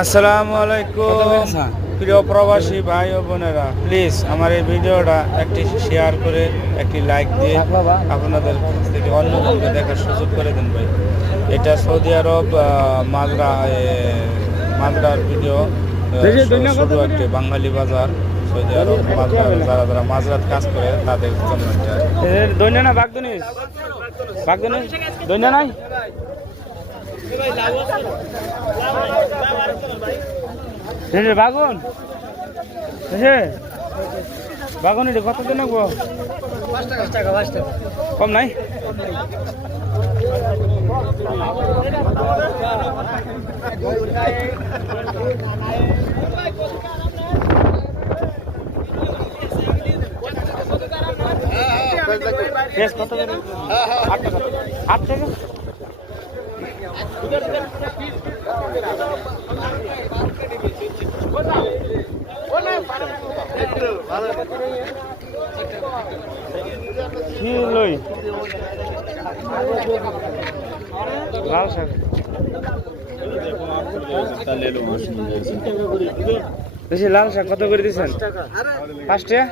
আসসালামু আলাইকুম প্রিয় প্রবাসী ভাই ও বোনেরা, প্লিজ আমার এই ভিডিওটা একটি শেয়ার করে একটি লাইক দিয়ে আপনাদের থেকে অন্যজনকে দেখার সুযোগ করে দেন ভাই। এটা সৌদি আরব মাজরার ভিডিও, ছোট একটি বাঙালি বাজার। সৌদি আরব মাজরা, যারা যারা মাজরাত কাজ করে তাদের জন্য দৈন্য না বাগদনিস বাগদনিস দৈন্য নাই। বাগুন বাগুন এটা কত দিন লাগবো? কম নাই? কত 8 টাকা 8 টাকা। লাল শাক বেশি, লাল শাক কত করে দিচ্ছেন? 5 টাকা।